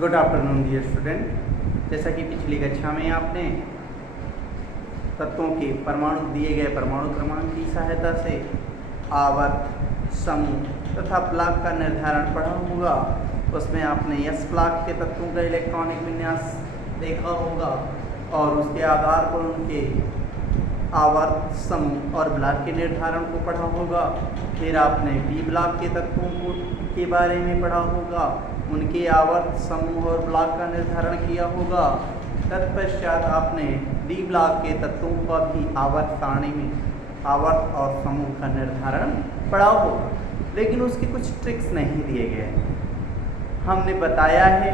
Good afternoon dear student. जैसा कि पिछली कक्षा में आपने तत्वों के परमाणु दिए गए परमाणु क्रमांक की सहायता से आवर्त समूह तथा ब्लॉक का निर्धारण पढ़ा होगा। उसमें आपने एस ब्लॉक के तत्वों का इलेक्ट्रॉनिक विन्यास देखा होगा और उसके आधार पर उनके आवर्त समूह और ब्लॉक के निर्धारण को पढ़ा होगा। फिर आपने बी ब्लॉक के तत्वों के बारे में पढ़ा होगा, उनके आवर्त समूह और ब्लॉक का निर्धारण किया होगा। तत्पश्चात आपने डी ब्लॉक के तत्वों का भी आवर्त सारणी में आवर्त और समूह का निर्धारण पढ़ा होगा, लेकिन उसके कुछ ट्रिक्स नहीं दिए गए। हमने बताया है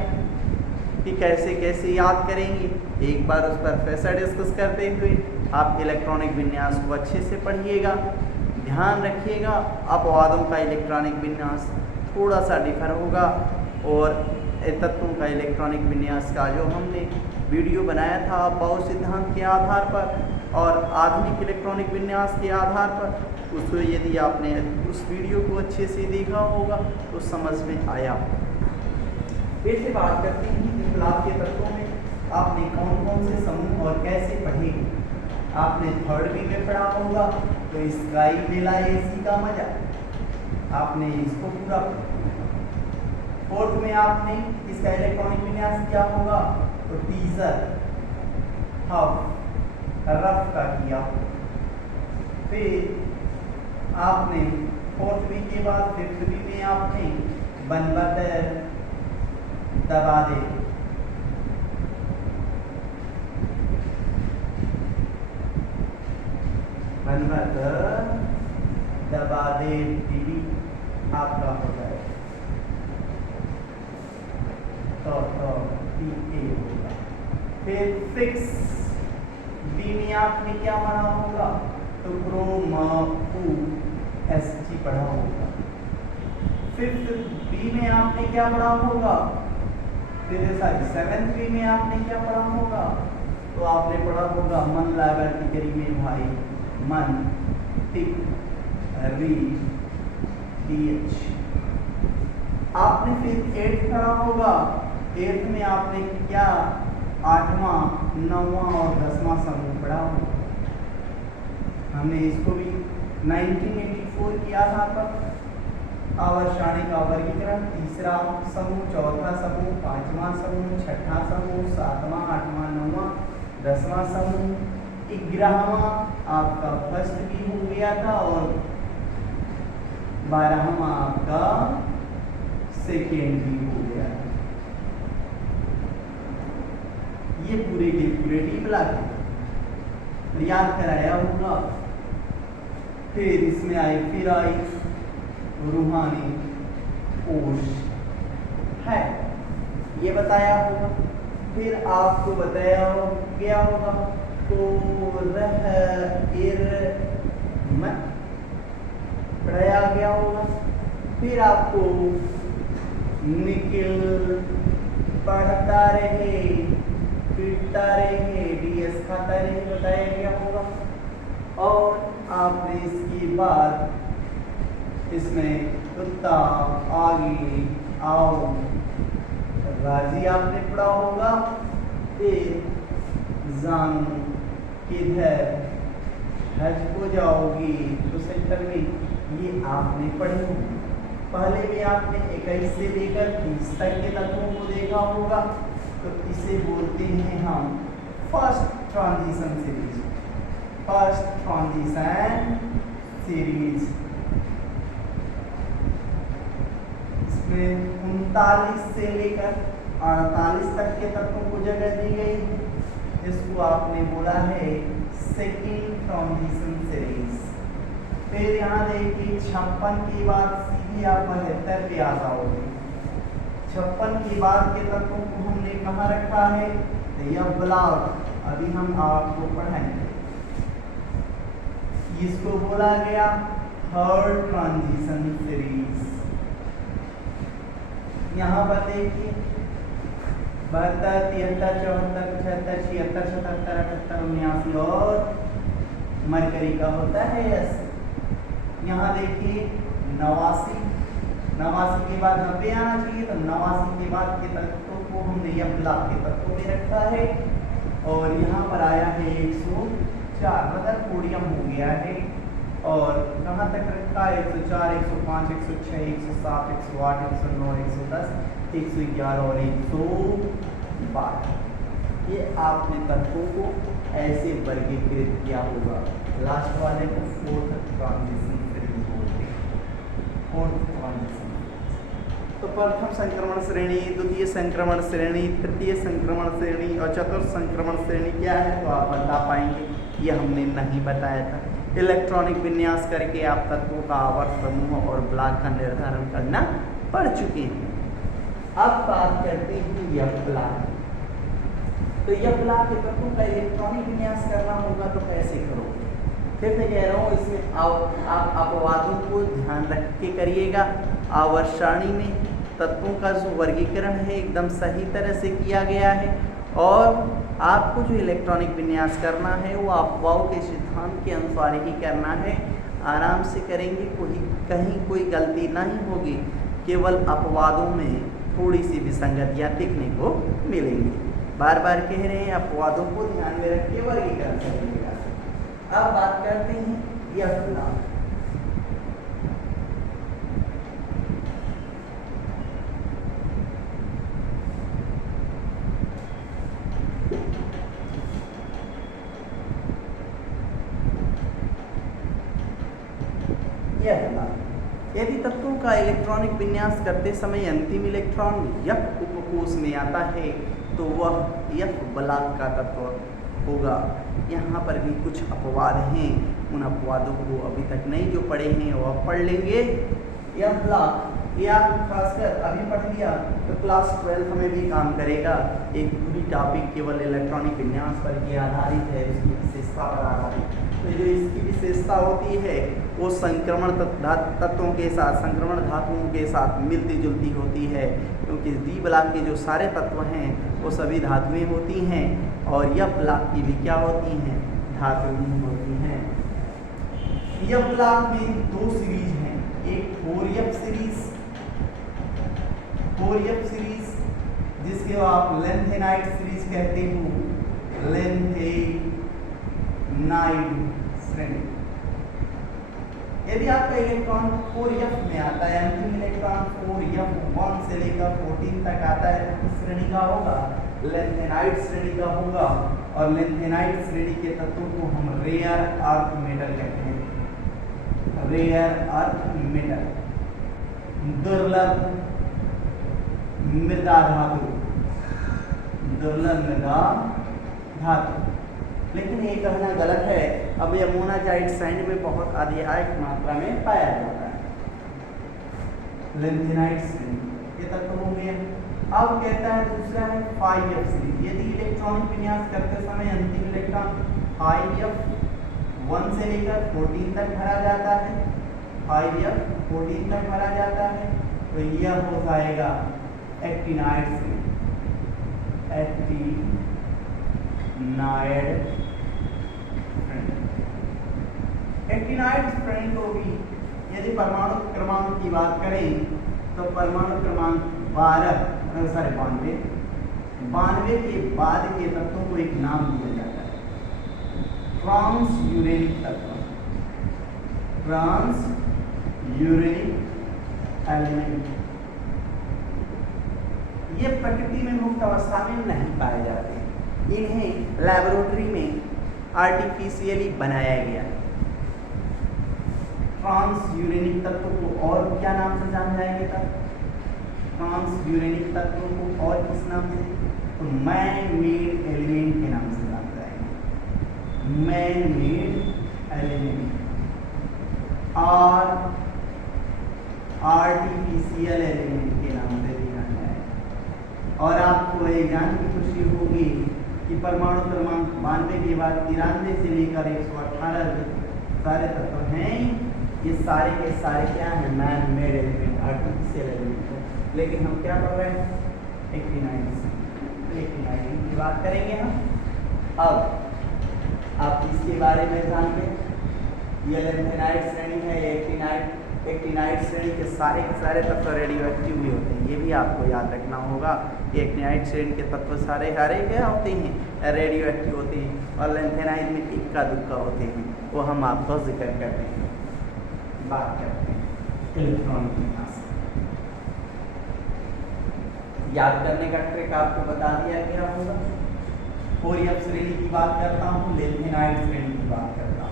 कि कैसे कैसे याद करेंगे। एक बार उस पर फिर से डिस्कस करते हुए आप इलेक्ट्रॉनिक विन्यास को अच्छे से पढ़िएगा, ध्यान रखिएगा। अपवादों का इलेक्ट्रॉनिक विन्यास थोड़ा सा डिफर होगा और तत्वों का इलेक्ट्रॉनिक विन्यास का जो हमने वीडियो बनाया था बाउ सिद्धांत के आधार पर और आधुनिक इलेक्ट्रॉनिक विन्यास के आधार पर, उसको यदि आपने उस वीडियो को अच्छे से देखा होगा तो समझ में आया। फिर से बात करते हैं ब्लॉक के तत्वों में आपने कौन कौन से समूह और कैसे पढ़े। आपने थर्ड बी में पढ़ा होगा तो स्काई मेला एसी का मजा, आपने इसको पूरा। फोर्थ में आपने इसका इलेक्ट्रॉनिक विन्यास किया होगा तो टीजर हफ रफ का किया। फिर आपने फोर्थ बी के बाद फिफ्थ बी में आपने बनबत दबा दे, बनबत दबा दे टीवी आपका होता है तो टी ए होगा। फिर फिक्स बी में आपने क्या पढ़ा होगा तो क्रोमापू एस जी पढ़ा होगा। फिफ्थ बी में आपने क्या पढ़ा होगा, फिर सेवेंथ बी में आपने क्या पढ़ा होगा तो आपने पढ़ा होगा मन लागा टिकरी में भाई, मन टिक री टीएच। आपने फिर एट्थ पढ़ा होगा। एट्थ में आपने क्या आठवां नौवां और 10वां समूह पढ़ा होगा। हमने इसको भी 1984 के आधार पर आवर्त का वर्गीकरण, तीसरा समूह, चौथा समूह, पांचवा समूह, छठा समूह, सातवां, आठवां, नौवां, 10वां समूह, 11वां आपका फर्स्ट भी हो गया था और 12वां आपका सेकेंड भी हो गया था। ये पूरे के पूरे डी ब्लॉक याद कराया होगा। फिर इसमें आई, फिर आई रूहानी ओश है, ये बताया होगा। फिर आपको बताया गया होगा तो रह इर मत पढ़ाया गया होगा। फिर आपको निखिल पढ़ता रहे पीटता रहे डीएस खाता रहे बताया गया होगा। और आपने इसके बाद इसमें कुत्ता आगे आओ राजी आपने पढ़ा होगा। फिर जानू किधर हज को जाओगी तो सेंटर में ये आपने पढ़े होंगे। पहले में आपने 21 से लेकर 30 तक के तत्वों को देखा होगा तो इसे बोलते हैं हम first transition series. First transition series इसमें 39 से लेकर 48 तक के तत्वों को जगह दी गई। इसको आपने बोला है सेकेंड ट्रांजिशन सीरीज। फिर यहाँ देखिए 56 के बाद सीधे आप 72 पे आ जाओगे। 56 के बाद के तत्वों को हमने कहाँ रखा है तो यह ब्लॉक, अभी हम आपको पढ़ाएंगे। इसको बोला गया थर्ड ट्रांजिशन सीरीज। यहाँ पर देखिए 72, 73, 74, 75, 76, 78, 79 और मरकरी का होता है यस। यहाँ देखिए 89, 89 के बाद 90 आना चाहिए, तो 89 के बाद के तत्वों को हमने यह ब्लॉक के तत्वों में रखा है और यहाँ पर आया है 104, मतलब सोडियम हो गया है। और कहाँ तक रखा है? 104, 105, 106, 107, 108, 109, 110, 111 और 112। ये आपने तत्वों को ऐसे वर्गीकृत किया होगा। लास्ट वाले को फोर्थ ट्रांजिशन श्रेणी बोलते हैं। फोर्थ ट्रांजिशन तो प्रथम संक्रमण श्रेणी, द्वितीय संक्रमण श्रेणी, तृतीय संक्रमण श्रेणी और चतुर्थ संक्रमण श्रेणी क्या है तो आप बता पाएंगे, ये हमने नहीं बताया था। इलेक्ट्रॉनिक विन्यास करके आप तत्वों का आवर्त समूह और ब्लॉक का निर्धारण करना पढ़ चुके हैं। अब बात करते हैं यह ब्लॉक। तो यह ब्लॉक के तत्वों का इलेक्ट्रॉनिक विन्यास करना होगा तो कैसे करोगे? फिर मैं कह रहा हूँ इसमें आप अपवादों को ध्यान रख के करिएगा। आवर्त सारणी में तत्वों का जो वर्गीकरण है एकदम सही तरह से किया गया है और आपको जो इलेक्ट्रॉनिक विन्यास करना है वो अपवाओं के सिद्धांत के अनुसार ही करना है। आराम से करेंगे, कहीं कोई गलती नहीं होगी, केवल अपवादों में थोड़ी सी विसंगतियाँ दिखने को मिलेंगी। बार बार कह रहे हैं अपवादों को ध्यान में रख के वर्गीकरण करिएगा। अब बात करते हैं यह ब्लॉक। यदि तत्वों का इलेक्ट्रॉनिक विन्यास करते समय अंतिम इलेक्ट्रॉन यफ उपकोष में आता है तो वह यफ ब्लॉक का तत्व होगा। यहाँ पर भी कुछ अपवाद हैं, उन अपवादों को अभी तक नहीं जो पढ़े हैं वो अब पढ़ लेंगे। यह ब्लॉक ये आप खासकर अभी पढ़ लिया तो क्लास 12 में भी काम करेगा। एक पूरी टॉपिक केवल इलेक्ट्रॉनिक विन्यास पर ही आधारित है, उसकी विशेषता पर आधारित। तो जो इसकी विशेषता होती है वो संक्रमण तत्वों के साथ, संक्रमण धातुओं के साथ मिलती जुलती होती है, क्योंकि डी ब्लॉक के जो सारे तत्व हैं वो सभी धातुएं होती हैं और यह ब्लॉक की भी क्या होती हैं? धातुएं होती हैं। यह ब्लॉक में दो सीरीज हैं, एक 4F सीरीज, 4F सीरीज जिसके आप लेंथेनाइड सीरीज कहते हो, लेंथेनाइड श्रेणी। यदि आपका इलेक्ट्रॉन 4F में आता है, अंतिम इलेक्ट्रॉन 4F1 से लेकर 14 तक आता है तो किस श्रेणी का होगा? लेंथेनाइड श्रेणी का होगा। और लेंथेनाइड श्रेणी के तत्वों को हम रेयर अर्थ मेटल कहते हैं। रेयर अर्थ मेटल, दुर्लभ मृदा धातु, दुर्लभ मृदा धातु। लेकिन ये कहना गलत है, अब यह मोनाजाइट सैंड में बहुत अधिक मात्रा में पाया जाता है। लेंथेनाइड श्रेणी ये तत्व हो गया। अब कहता है दूसरा है 5F सीरीज। यदि इलेक्ट्रॉनिक विन्यास करते समय अंतिम इलेक्ट्रॉन 5F1 से लेकर 14 तक भरा जाता है, 5F 14 तक भरा जाता है तो यह हो जाएगा एक्टिनाइड श्रेणी। एक्टिनाइड श्रेणी को भी यदि परमाणु क्रमांक की बात करें तो परमाणु क्रमांक 92 के बाद के तत्वों को एक नाम दिया जाता है, ट्रांस यूरेनिक तत्व, ट्रांस यूरेनिक एलिमेंट। ये प्रकृति में मुक्त अवस्था में नहीं पाए जाते, इन्हें लैबोरेटरी में आर्टिफिशियली बनाया गया। ट्रांस यूरेनिक तत्व को और क्या नाम से जान जाएंगे तब? ट्रांस यूरेनिक तत्व को और किस नाम से? तो मैन मेड एलिमेंट के नाम से जान जाएंगे। मैन मेड एलिमेंट और आर्टिफिशियल एलिमेंट के नाम से भी जाना जाएगा। और आपको ये जान की खुशी होगी कि परमाणु क्रमांक 92 के बाद 93 से लेकर 118 सारे तत्व हैं, ये सारे के सारे क्या हैं? Man made element, artificial element. लेकिन हम क्या कर रहे हैं? 89 की बात करेंगे हम। अब आप इसके बारे में जान लें, ये लेंथेनाइड श्रेणी है, 89 एक्टिनाइड श्रेणी के सारे तत्व रेडियो एक्टिव भी होते हैं, ये भी आपको याद रखना होगा। एक्टिनाइड श्रेणी के तत्व सारे क्या होते हैं, रेडियो एक्टिव होते हैं, और लैंथेनाइड में इक्का दुक्का होते हैं, वो हम आपको जिक्र करते हैं, बात करते हैं। इलेक्ट्रॉनिक विन्यास याद करने का ट्रिक आपको बता दिया गया होगा। कोरियम श्रेणी की बात करता हूँ, लैंथेनाइड श्रेणी की बात करता हूँ।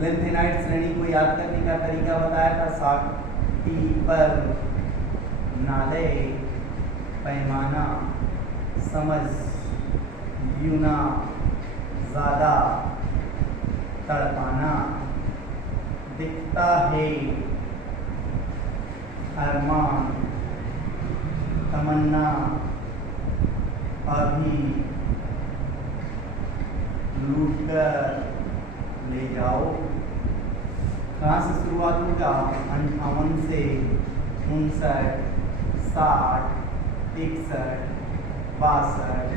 लैंथेनाइड श्रेणी को याद करने का तरीका बताया था, साक्टी पर नादे पैमाना समझ यूना ज़्यादा तड़पाना दिखता है अरमान तमन्ना अभी लूट कर ले जाओ। कहाँ से शुरुआत होगा, 58 से 59, 60, 61, 62,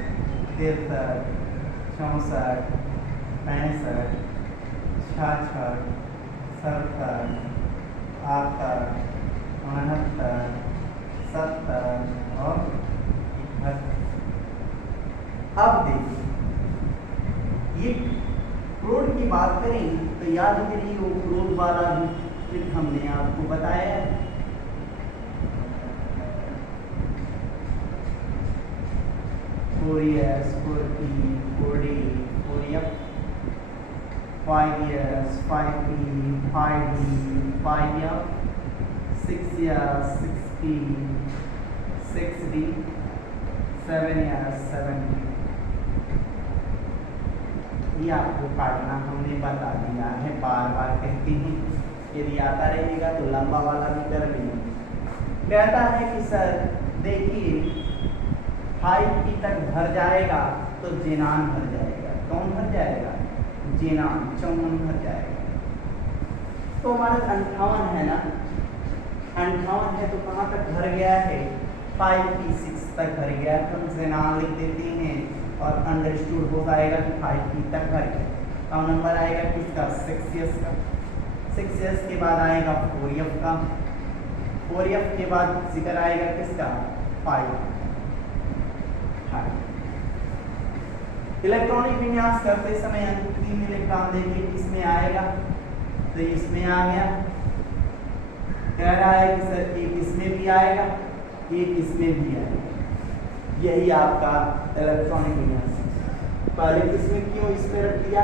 63, 64, 65, 66, 70, 68, 69, 70 और 71। अब देखिए, ये क्रोध की बात करें तो याद करिए वो क्रोध वाला भी ट्रिक हमने आपको बताया है। 4S, 4P, 4D, 4F, 5S, 5P, 5D, 5F, 6S, 6P, 6D, 7S, 7P। ये आपको काटना हमने बता दिया है, बार बार कहते हैं, यदि आता रहेगा तो लंबा वाला भी कर लेंगे। कहता है कि सर देखिए 5P तक भर जाएगा तो जेनान भर जाएगा। कौन भर जाएगा, जेनान, चौवन भर जाएगा। तो हमारा 58 है ना, 58 है तो कहाँ तक भर गया है, 5P6 तक भर गया। तो हम जेनान लिख देते हैं और अंडरस्टूड हो जाएगा कि 5P तक भर गया। अब नंबर आएगा किसका, 6S का। 6S के बाद आएगा 4F का। 4F के बाद जिक्र आएगा किसका, 5। इलेक्ट्रॉनिक विन्यास करते समय अंतिम इलेक्ट्रॉन देखिए किसमें आएगा, तो इसमें आ गया। कह रहा है कि सर एक इसमें भी आएगा, एक इसमें भी आएगा। यही आपका इलेक्ट्रॉनिक विन्यास। पहले किसमें क्यों इसमें रख दिया,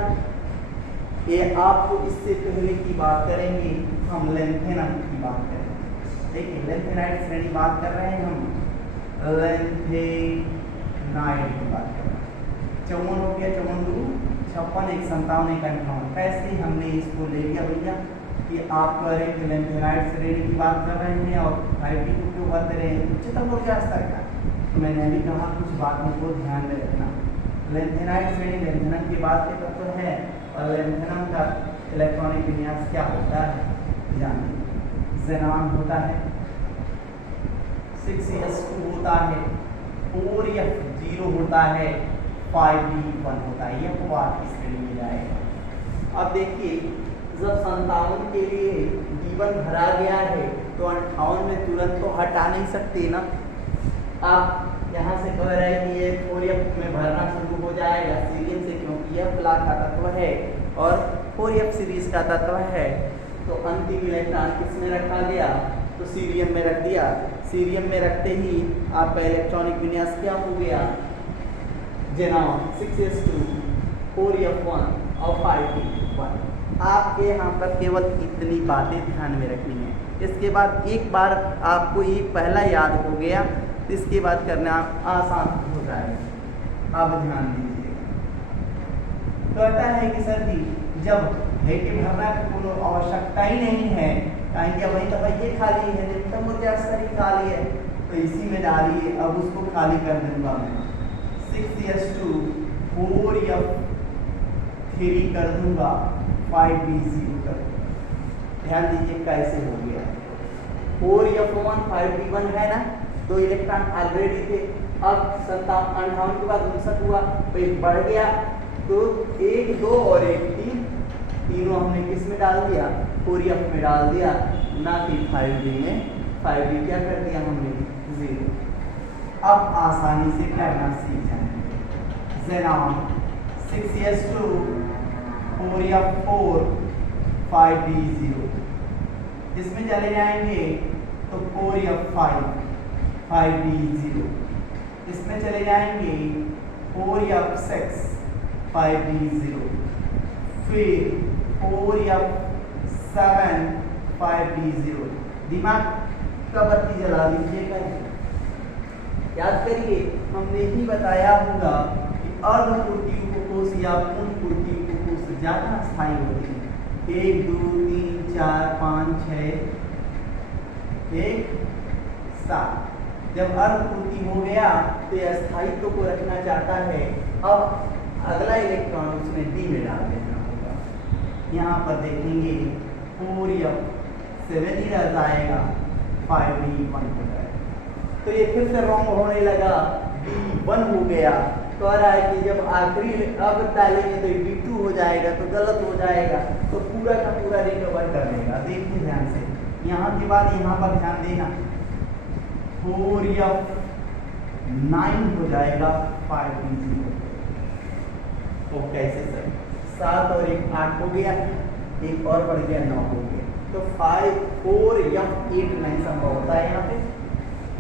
ये आपको इससे पहले की बात करेंगे, हम लैंथेनम की बात करेंगे। देखिए लैंथेनाइड श्रेणी बात कर रहे हैं हम, लैंथेनाइड की बात कर रहे हैं। 54 हो गया, 54 2 56, 1 57, 1 58। कैसे हमने इसको ले लिया भैया कि आप कह रहे हैं लैंथेनाइड श्रेणी की बात कर रहे हैं और 5P को क्यों बता रहे हैं, उच्चतम ऊर्जा स्तर का। तो मैंने अभी कहा कुछ बातों को ध्यान में रखना। लैंथेनाइड श्रेणी लैंथेनम के बाद के तत्व है, और लैंथेनम का इलेक्ट्रॉनिक विन्यास क्या होता है जानिए। ज़ेनान होता है, 6S2 होता है, 4F0 होता है, 5D1 होता है। यह बात की श्रेणी में जाएगा। अब देखिए जब 57 के लिए D1 भरा गया है तो 58 में तुरंत तो हटा नहीं सकते ना। आप यहाँ से कह रहे हैं कि ये 4F में भरना शुरू हो जाएगा सीरियम से, क्योंकि यह प्लाक का तत्व है और 4F सीरीज का तत्व है। तो अंतिम इलेक्ट्रॉन किस में रखा गया, तो सीरियम में रख दिया। सीरियम में रखते ही आपका इलेक्ट्रॉनिक विन्यास क्या हो गया, ज़ेनान 6S2 4F1 और 5D1। आपके यहाँ पर केवल इतनी बातें ध्यान में रखनी है। इसके बाद एक बार आपको ये पहला याद हो गया तो इसके बाद करना आसान हो जाएगा। अब ध्यान दीजिएगा, कहता है कि सर जी जब है कि भरना की कोई आवश्यकता ही नहीं है, कहेंगे वही तो भाई ये खाली है, न्यूनतम ऊर्जा स्तर ही खाली है, तो इसी में डालिए। अब उसको खाली कर दूंगा मैं, 6S2 4F3 कर दूंगा, 5D0 कर दूंगा। ध्यान दीजिए कैसे हो गया, 4F1 5D1 है ना, 2 इलेक्ट्रॉन ऑलरेडी थे। अब 58 के बाद 59 हुआ तो एक बढ़ गया, तो 1 2 और 1 3 तीनों हमने किस में डाल दिया, 4f में डाल दिया, ना कि 5d में। 5d क्या कर दिया हमने, 0। अब आसानी से करना सीख जाएंगे। Xenon 6s2 4f4 5d 0, इसमें चले जाएंगे तो 4f5 5d 0, इसमें चले जाएंगे 4f6 5d 0, फिर 4f7 5d 0। दिमाग का बत्ती जला लीजिएगा। याद करिए, हमने ही बताया होगा कि अर्धपूर्ति उपकोष या पूर्ण पूर्ति उपकोष ज्यादा स्थायी होते हैं। 1 2 3 4 5 6 1 7। जब अर्धपूर्ति हो गया तो यह स्थायित्व को रखना चाहता है। अब अगला इलेक्ट्रॉन उसमें डी में डाल देना होगा। यहाँ पर देखेंगे 4f7 ही रह जाएगा, 5d 1 हो जाएगा। तो ये फिर से रॉन्ग होने लगा, d1 हो गया। कह रहा है कि जब आखिरी अब डालेंगे तो d2 हो जाएगा, तो गलत हो जाएगा, तो पूरा का पूरा रिकवर कर लेगा। देखिए ध्यान से, यहाँ के बाद यहाँ पर ध्यान देना, 4f9 हो जाएगा, 5d 0। तो कैसे सर, 7 और 1 8 हो गया, एक और बढ़ गया 9 हो गया, तो 4f8 नहीं संभव होता है यहाँ पे।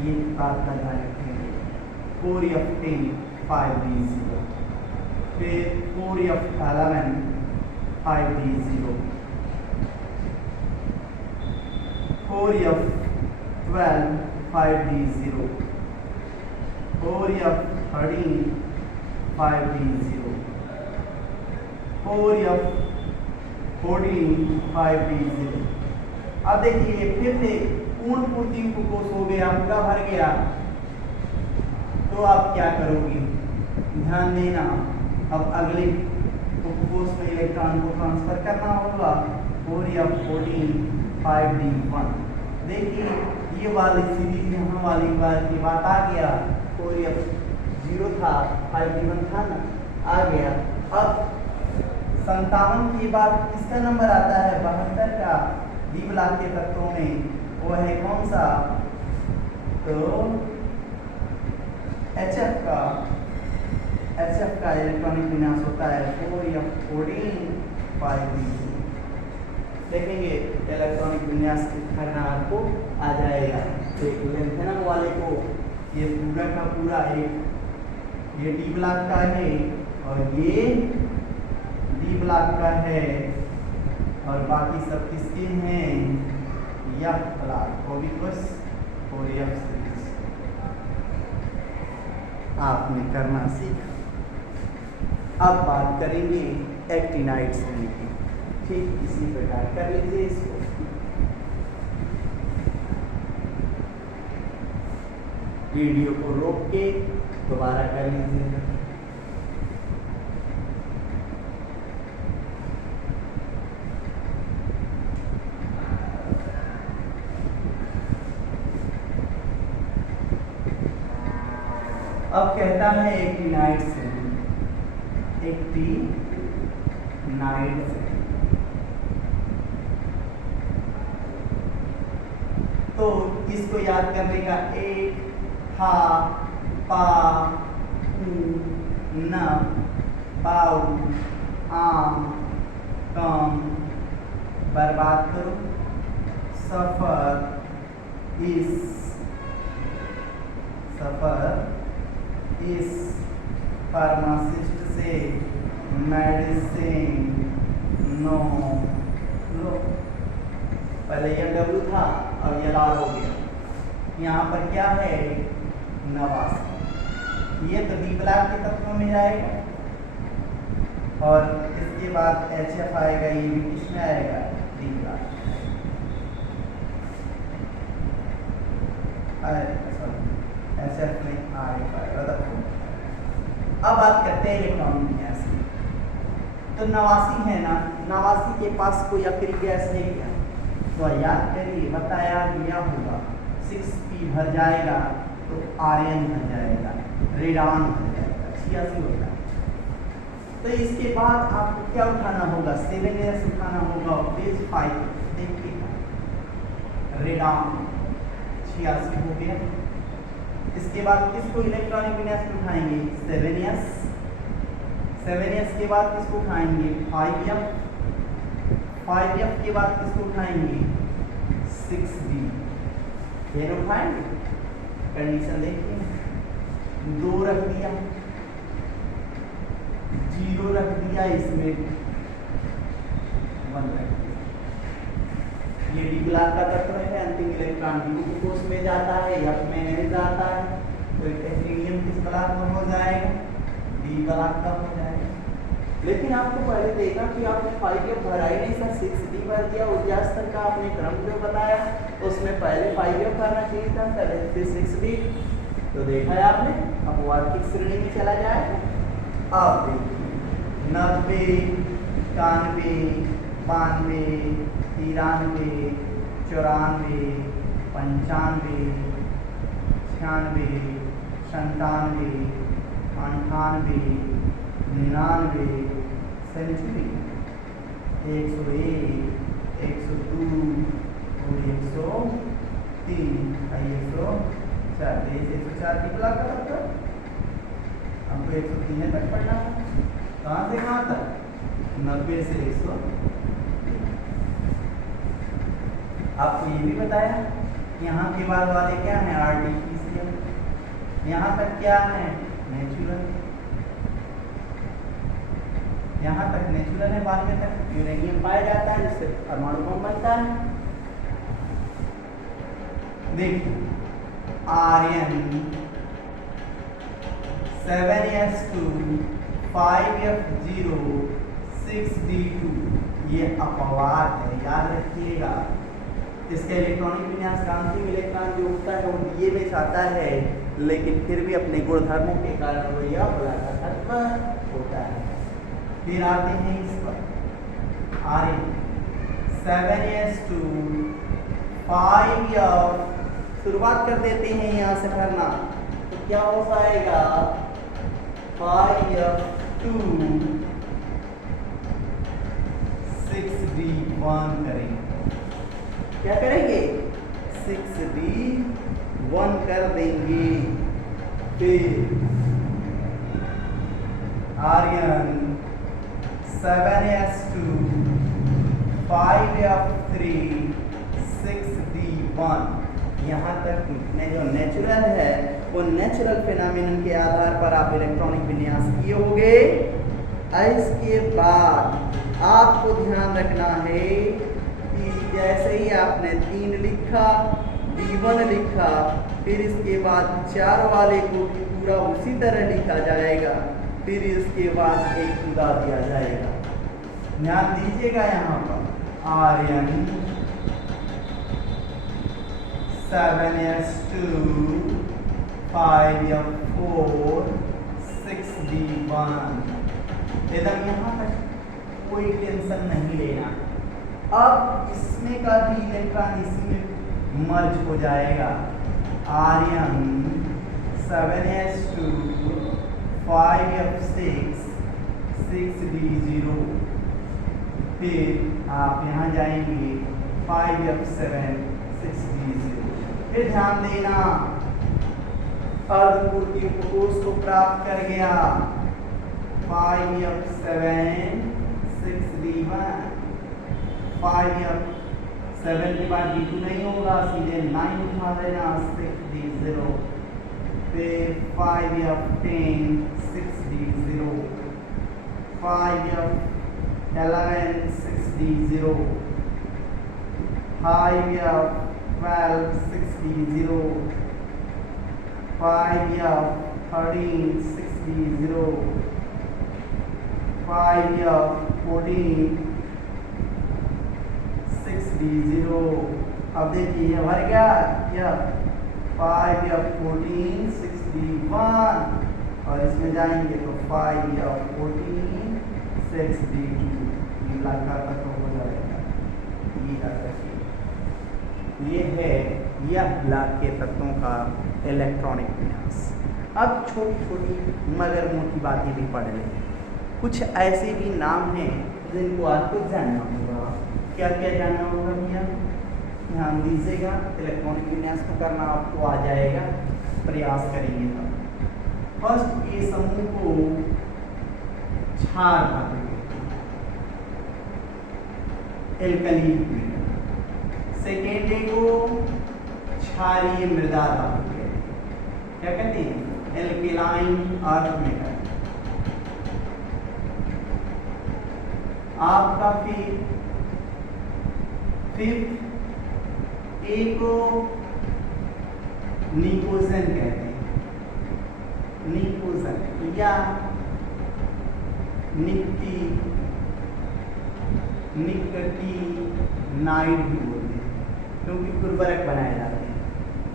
ये बात का ध्यान रखेंगे। 4f10 5d 0, फिर 4f11 5d 0, 4f12 5d 0, 4f13 5d 0, 4f14 5d 0। अब देखिए फिर से पूर्ण पूर्ति उपकोष हो गया, पूरा भर गया। तो आप क्या करोगे, ध्यान देना। अब अगले उपकोष में इलेक्ट्रॉन को ट्रांसफर करना होगा। 4f14 5d 1। देखिए ये वाली सीरीज यहाँ वाली की बात आ गया। 4f0 था, 5d 1 था ना, आ गया। अब 57 की बात किसका नंबर आता है, 72 का। डी ब्लॉक के तत्वों में वो है कौन सा, तो HF का इलेक्ट्रॉनिक विन्यास होता है 4f14 5d 0। देखेंगे इलेक्ट्रॉनिक विन्यास करना आपको आ जाएगा। एक लेंथेनम वाले को ये पूरा का पूरा ये डी ब्लॉक का है और ये डी ब्लॉक का है, और बाकी सब किसके हैं, यह ब्लॉक को भी बस 4f सीरीज आपने करना सीखा। अब बात करेंगे एक्टिनाइड श्रेणी की। ठीक इसी प्रकार कर लीजिए इसको। वीडियो को रोक के दोबारा कर लीजिए। अब कहता है एक्टिनाइड श्रेणी, एक्टिनाइड श्रेणी। तो इसको याद करने का एक हा पा उ न पाऊ आम कम बर्बाद करो सफर इस फार्मासिस्ट से मेडिसिन नो लो। पहले यह डब्लू था, अब यह लाल हो गया। यहाँ पर क्या है, 89। ये तो डी ब्लॉक के तत्वों में जाएगा, और इसके बाद HF आएगा, ये भी किसमें आएगा, डी ब्लॉक। HF में आएगा। अब बात करते हैं इलेक्ट्रॉनिक विन्यास की। तो 89 है ना, 89 के पास कोई आखिरी गैस है क्या, तो याद करिए, बताया गया होगा 6p भर जाएगा तो आर्यन भर जाएगा, रेडॉन भर जाएगा, 86 होता है। तो इसके बाद आपको क्या उठाना होगा, 7s उठाना होगा, पेज 5 देखिए, रेडॉन 86 हो गया। इसके बाद किसको इलेक्ट्रॉनिक विन्यास में उठाएंगे, 7s के बाद किसको उठाएंगे, 5f के बाद किसको उठाएंगे, 6d, ये उठाएंगे। कंडीशन देखिए, 2 रख दिया, 0 रख दिया, इसमें 1 रख दिया। ये डी ब्लॉक का तत्व है, अंतिम इलेक्ट्रॉन डी ग्लूकोज में जाता है या में नहीं जाता है, तो टेट्रियम किस ब्लॉक में हो जाएगा, डी ब्लॉक का हो जाएगा। लेकिन आपको पहले देखा कि आपने 5f भरा ही नहीं सर, 6d भर दिया। ऊर्जा स्तर का आपने क्रम जो बताया उसमें पहले 5f भरना चाहिए था, फिर 6d, तो देखा है आपने। अब वार्षिक श्रेणी में चला जाएगा। अब देखिए 90, 91, 92, 93, 94, 95, 96, 97, 98, 99 सेंचुरी, 101, 102 और 103, 104, 104 की ब्लॉक का तत्व हमको 103 तक पढ़ना है। कहाँ से कहाँ तक, 90 से 100। आपको ये भी बताया यहाँ के बाद वाले क्या है, आर्टिफिशियल, यहाँ तक क्या है, नेचुरल, यहाँ तक नेचुरल है, बाद में तक यूरेनियम पाया जाता है जिससे परमाणु बम बनता है। देखिए आर्यन 7s2 5f0 6d2, ये अपवाद है, याद रखिएगा। इसका इलेक्ट्रॉनिक विन्यास कांतिम इलेक्ट्रॉन जो होता है वो ये में जाता है, लेकिन फिर भी अपने गुणधर्मों के कारण वो यह बड़ा तत्व होता है। फिर आते हैं इस पर, आर्यन 7s2 5f, शुरुआत कर देते हैं यहाँ से भरना, तो क्या हो जाएगा, 5f2 6d1 करेंगे। क्या करेंगे, 6d1 कर देंगे। फिर आर्यन 7s2 5f3 6d1, यहाँ तक में जो नेचुरल है वो नेचुरल फिनोमेनन के आधार पर आप इलेक्ट्रॉनिक विन्यास किए होंगे। इसके बाद आपको ध्यान रखना है कि जैसे ही आपने 3 लिखा, d1 लिखा, फिर इसके बाद 4 वाले को भी पूरा उसी तरह लिखा जाएगा, फिर इसके बाद एक जुदा दिया जाएगा। ध्यान दीजिएगा यहाँ पर, आर्यन 7s2 5f4 6d1, एकदम यहाँ तक कोई टेंशन नहीं लेना। अब इसमें का भी इलेक्ट्रॉन इसी में मर्ज हो जाएगा। आर्यन 7s2 5f6 6d0, फिर आप यहाँ जाएंगे 5f7 6d0। फिर ध्यान देना, अर्धपूर्ति उपकोष को प्राप्त कर गया, 5f7 6d1, 5f7 के बाद d2 नहीं होगा, सीधे 9 उठा देना, 6d0, फिर 5f10 6d0, 5f11 6d0, 5f12 6d0, 5f13 6d0, 5f14 6d0। अब देखिए ये भर गया, यह 5f14 6d1, और इसमें जाएंगे तो 5f14 6d2, लगातार तक हो जाएगा। ये है यह ब्लॉक के तत्वों का इलेक्ट्रॉनिक विन्यास। अब छोटी छोटी मगर मोटी बातें भी पढ़ लें। कुछ ऐसे भी नाम हैं जिनको आपको जानना होगा। क्या क्या जानना होगा भैया, ध्यान दीजिएगा। इलेक्ट्रॉनिक विन्यास को करना आपको आ जाएगा, प्रयास करेंगे तब। फर्स्ट, ये समूह को क्षार धातु कहते हैं, एल्कलीन। सेकेंड को क्षारीय मृदा धातु कहते हैं। क्या कहते हैं? Alkaline earth metal. आपका फिफ्थ, ए को निकोजन कहते हैं, निकोजन या निकटीनाइड भी बोलते हैं, क्योंकि उर्वरक बनाए जाते हैं।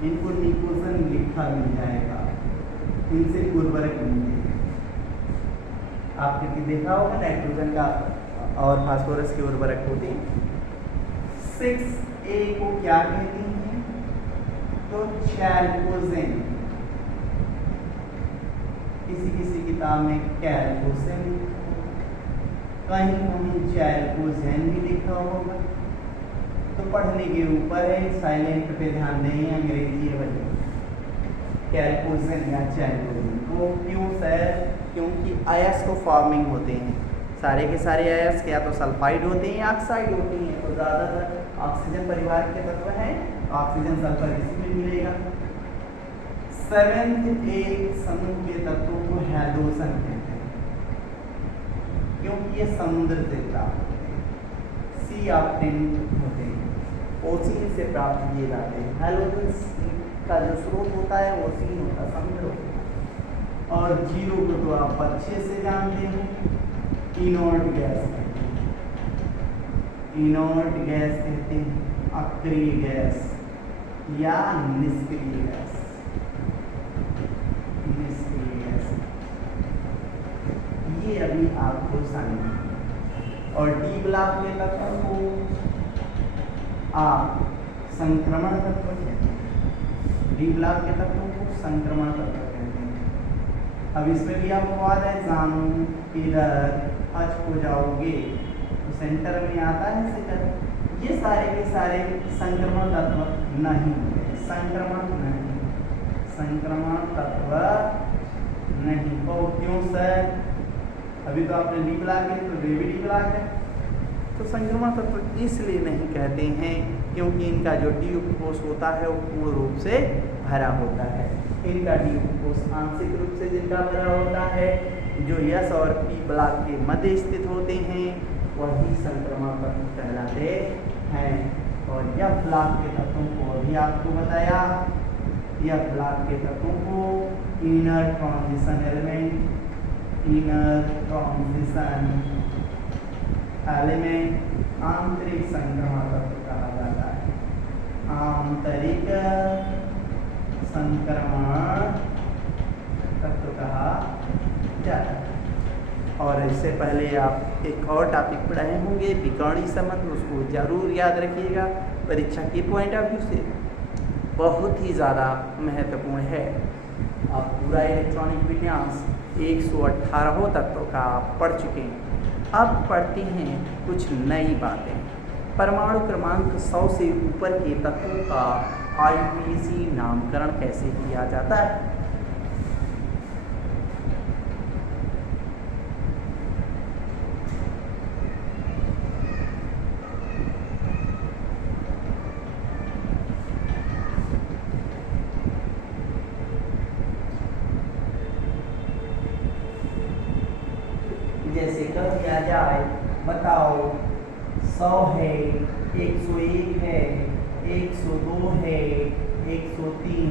इनको निकोजन लिखा मिल जाएगा, इनसे उर्वरक मिलते हैं। आपने देखा होगा नाइट्रोजन का और फास्फोरस के उर्वरक होते हैं। 6A को क्या कहते हैं? तो चैल्कोजेन। किसी किसी किताब में कैल्कोजेन, कहीं कहीं चैल्कोजेन भी लिखा होगा। तो पढ़ने के ऊपर है, साइलेंट पे ध्यान दें। अंग्रेजी है भाई, कैल्कोजेन या चैल्कोजेन। वो क्यों सर? क्योंकि अयस्क फॉर्मिंग होते हैं। सारे के सारे अयस्क या तो सल्फाइड होते हैं या ऑक्साइड होते हैं। तो ज़्यादातर ऑक्सीजन परिवार के तत्व हैं, ऑक्सीजन सल्फर इसी में मिलेगा। 7th एक समूह के तत्वों को हैलोजन कहते हैं, क्योंकि ये समुद्र से प्राप्त होते हैं, सी ऑप्टेन होते हैं, ओसीन से प्राप्त किए जाते हैं। हैलोजन का जो स्रोत होता है वो ओसीन होता है, समुद्र होता है। और 0 को तो आप अच्छे से जानते हैं, इनर्ट गैस कहते हैं, इनर्ट गैस कहते हैं, अक्रिय गैस या निष्क्रिय गैस, निष्क्रिय गैस। ये अभी आपको समझना। और डी ब्लॉक के तत्व को आप संक्रमण तत्व कहते हैं, डी ब्लॉक के तत्वों को संक्रमण तत्व कहते हैं। अब इसमें भी आपको याद है, जानू इधर हज हो जाओगे तो सेंटर में आता है सेंटर। ये सारे के सारे संक्रमण तत्व नहीं होते, संक्रमण नहीं, संक्रमण तत्व नहीं। तो क्यों सर? अभी तो आपने डी ब्लॉक है, तो डी ब्लॉक है, तो संक्रमण तत्व इसलिए नहीं कहते हैं क्योंकि इनका जो डी उपकोष होता है वो पूर्ण रूप से भरा होता है। इनका डी उपकोष आंशिक रूप से जिनका भरा होता है, जो यस और पी ब्लॉक के मध्य स्थित होते हैं, वही संक्रमण तत्व कहलाते हैं। और यह ब्लॉक के तत्वों को अभी आपको बताया, यह ब्लॉक के तत्वों को inner transition element, inner transition element, आंतरिक संक्रमण तत्व कहा जाता है, आंतरिक संक्रमण तत्व कहा जाता है। और इससे पहले आप एक और टॉपिक पढ़ाए होंगे, विकर्णी संबंध, उसको जरूर याद रखिएगा। परीक्षा के पॉइंट ऑफ व्यू से बहुत ही ज़्यादा महत्वपूर्ण है। आप पूरा इलेक्ट्रॉनिक विन्यास 118 तत्वों का आप पढ़ चुके हैं। अब पढ़ते हैं कुछ नई बातें। परमाणु क्रमांक 100 से ऊपर के तत्वों का IUPAC नामकरण कैसे किया जाता है? जैसे कह दिया जाए, बताओ 100 है, 101 है, 102 है, 103,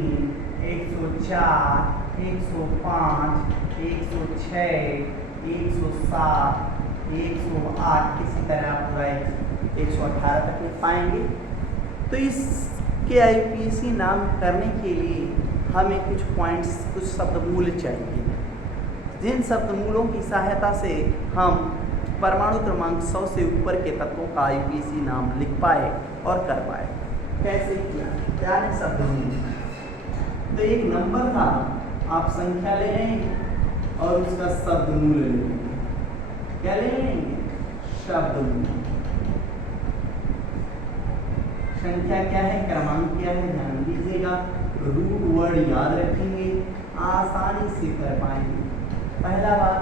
104, 105, 106, 107, 108, इसी तरह पूरा 118 तक में पाएंगे। तो इसके IUPAC नाम करने के लिए हमें कुछ पॉइंट्स, कुछ शब्दमूल चाहिए, जिन शब्दमूलों की सहायता से हम परमाणु क्रमांक 100 से ऊपर के तत्वों का IUPAC नाम लिख पाए और कर पाए। कैसे किया? क्या है शब्दमूल? तो एक नंबर था, आप संख्या ले लें और उसका शब्दमूल ले लेंगे। क्या ले लेंगे? शब्दमूल। संख्या क्या है, क्रमांक क्या है, ध्यान दीजिएगा। रूट वर्ड याद रखेंगे, आसानी से कर पाएंगे। पहला बात,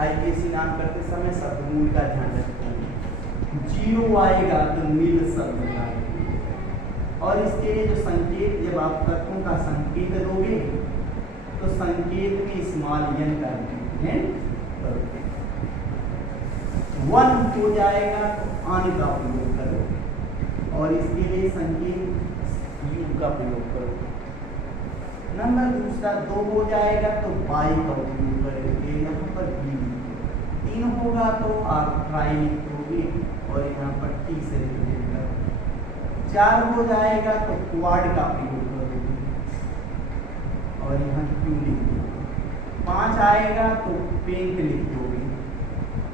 आईपीएससी नाम करते समय शब्दमूल का ध्यान रखेंगे। 0 आएगा तो नील शब्द लगाएंगे। और इसके लिए जो संकेत, जब आप तत्वों का संकेत दोगे तो संकेत में स्मॉल एन कर देंगे। 1 हो जाएगा तो अन का प्रयोग करो, और इसके लिए संकेत यू का प्रयोग करो। नंबर दूसरा 2 हो जाएगा तो बाई का उपयोग करेंगे, यहाँ पर बी। 3 होगा तो आप ट्राई लिखोगे और यहाँ पर टी से रिलेटेड करो। 4 हो जाएगा तो क्वाड का प्रयोग करोगे और यहाँ क्यू लिख दोगे। 5 आएगा तो पेंट लिख दोगे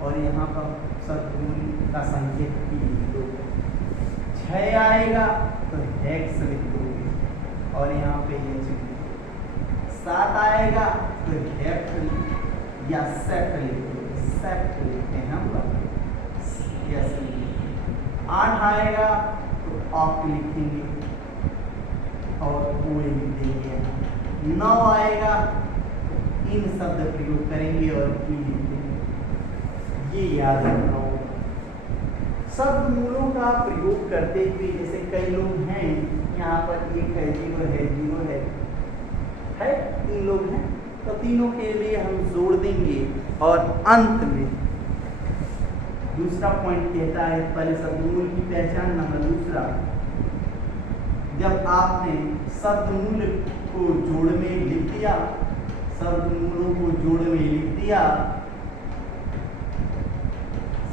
और यहाँ पर शब्दमूल का संकेत पी लिख दोगे। 6 आएगा तो हेक्स लिख दोगे और यहाँ पे ये लिख दोगे। 7 आएगा तो हेक्ट या सेक्ट लिख दोगे, सेक्ट लिखते हैं हम लोग। 8 आएगा तो ऑक्ट लिखेंगे और पूरे लिख देंगे। 9 आएगा तो इन शब्द प्रयोग करेंगे और की लिखेंगे। ये याद रखना होगा। शब्दमूलों का प्रयोग करते हुए, जैसे कई लोग हैं यहाँ पर, 1 है, 0 है, 0 है 3 लोग हैं, तो तीनों के लिए हम जोड़ देंगे। और अंत में दूसरा पॉइंट कहता है, पहले शब्दमूल की पहचान, नंबर दूसरा, जब आपने शब्दमूल को जोड़ में लिख दिया, शब्दमूलों को जोड़ में लिख दिया,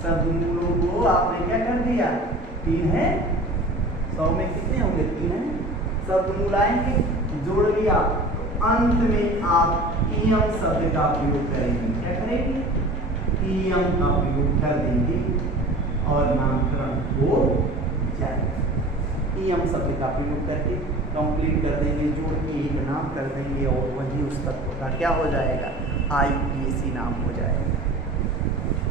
शब्दमूलों को आपने क्या कर दिया, 3 है, 100 में कितने होंगे, 3 है, शब्दमूल आएंगे, जोड़ लिया, तो अंत में आप इयम शब्द का प्रयोग करेंगे। क्या करेंगे? इयम का प्रयोग कर देंगे और नामकरण हो जाएगा। इयम शब्द का प्रयोग करके कंप्लीट कर देंगे, जोड़ के एक नाम कर देंगे और वही उस तत्व का क्या हो जाएगा, आईपीएससी नाम हो जाएगा।